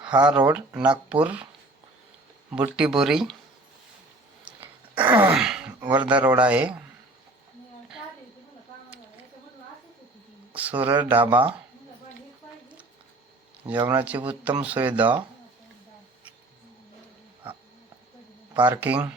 हा road Nagpur Butibori Wardha road आहे. सुरज ढाबा, जेवणाची उत्तम सुविधा, पार्किंग,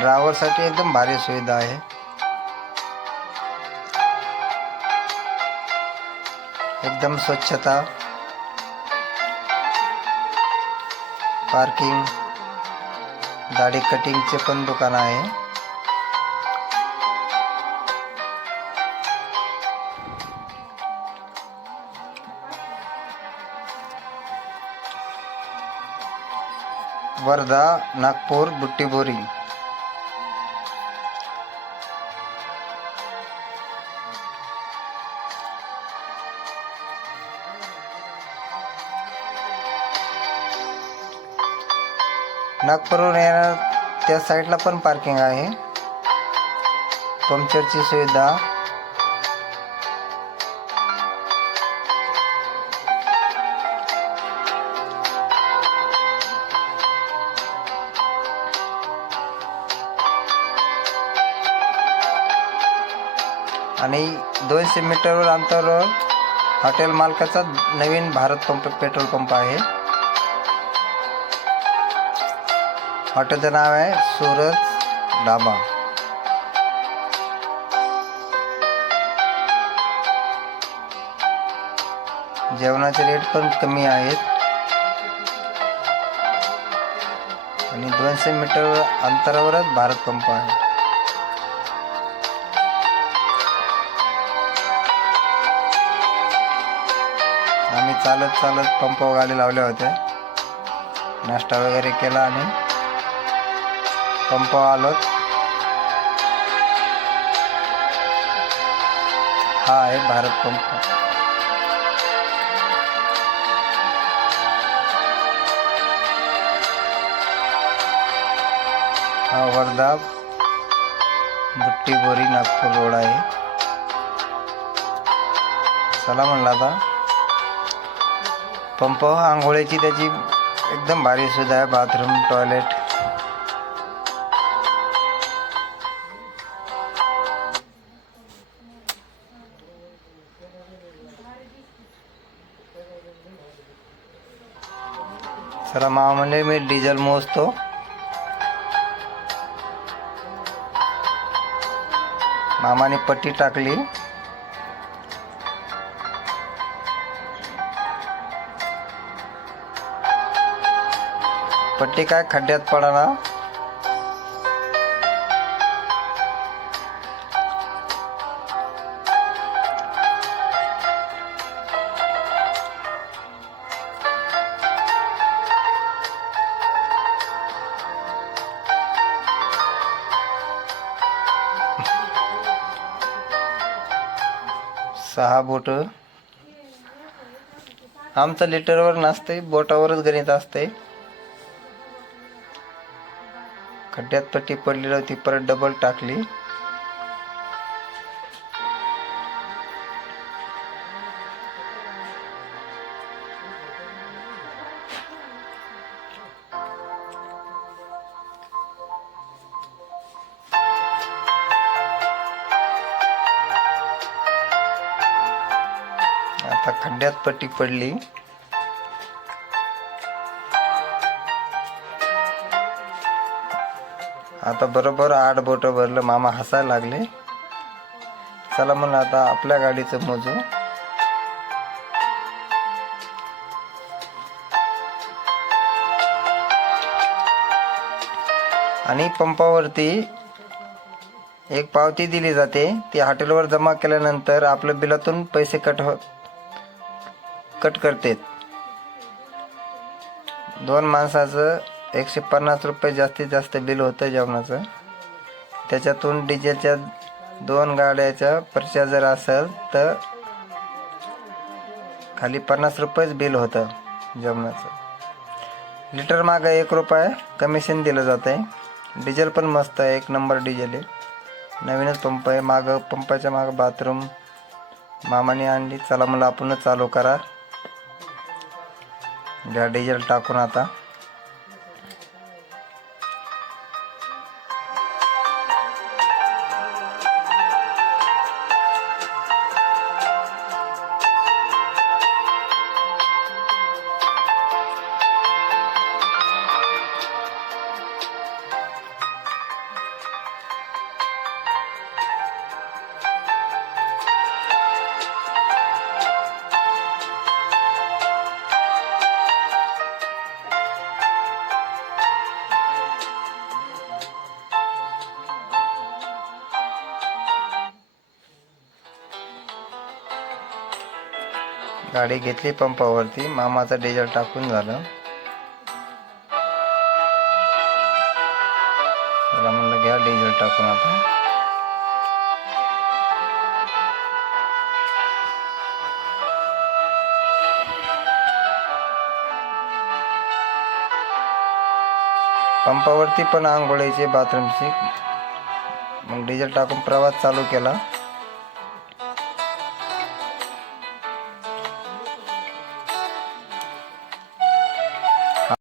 ड्रायव्हरसाठी एकदम भारी सुविधा आहे. एकदम स्वच्छता, पार्किंग, दाढी कटिंगचे पण दुकान आहे. वर्धा नागपूर बुट्टीबोरी. नागपूरवरून येणार त्या साईडला पण पार्किंग आहे. पंक्चरची सुविधा, आणि 200 मीटरवर अंतरावर हॉटेल मालकाचा नवीन भारत पेट्रोल पंप आहे. हॉटेलचं नाव आहे सूरज ढाबा. जेवणाचे रेट पण कमी आहेत आणि 200 मीटर अंतरावरच भारत पंप आहे. आम्ही चालत पंपावर गाडी लावल्या होत्या. नाश्ता वगैरे केला आणि पंपावर आलो. हा आहे भारत पंप. हा वर्धा बुट्टीबोरी नागपूर रोड आहे. चला म्हणलं आता पंप. आंघोळीची त्याची एकदम भारी सुविधा आहे. बाथरूम, टॉयलेट, चला मामा म्हणले मी डिझेल मोजतो. मामाने पट्टी टाकली. पट्टी काय खड्ड्यात पडाना. सहा बोट. आमचं लिटरवर नसते, बोटावरच गणित असते. खड्ड्यात पट्टी पडलेली होती, परत डबल टाकली. आता खड्ड्यात पट्टी पडली. आता बरोबर 8 बोट भरलं. मामा हसायला लागले. चला म्हणलं आता आपल्या गाडीचं मोजू. आणि पंपावरती एक पावती दिली जाते. ती हॉटेलवर जमा केल्यानंतर आपल्या बिलातून पैसे कट कट करतेत. 2 माणसाचं 150 रुपये जास्तीत जास्त बिल होतं जेवणाचं. त्याच्यातून डिझेलच्या 2 गाड्याच्या पर्चा जर असेल तर खाली 50 रुपयेच बिल होतं जेवणाचं. लिटर मागं 1 रुपये कमिशन दिलं जातं आहे. डिझेल पण मस्त आहे, 1 नंबर डिझेल आहे. नवीनच पंप आहे. मागं पंपाच्या मागं बाथरूम मामाने आणली. चला मला आपणच चालू करा. घ्या डिझेल टाकून आता. गाडी घेतली पंपावरती. मामाचं डिझेल टाकून झालं. चला म्हणलं घ्या डिझेल टाकून आता. पंपावरती पण आंघोळीचे बाथरूमची. मग डिझेल टाकून प्रवास चालू केला.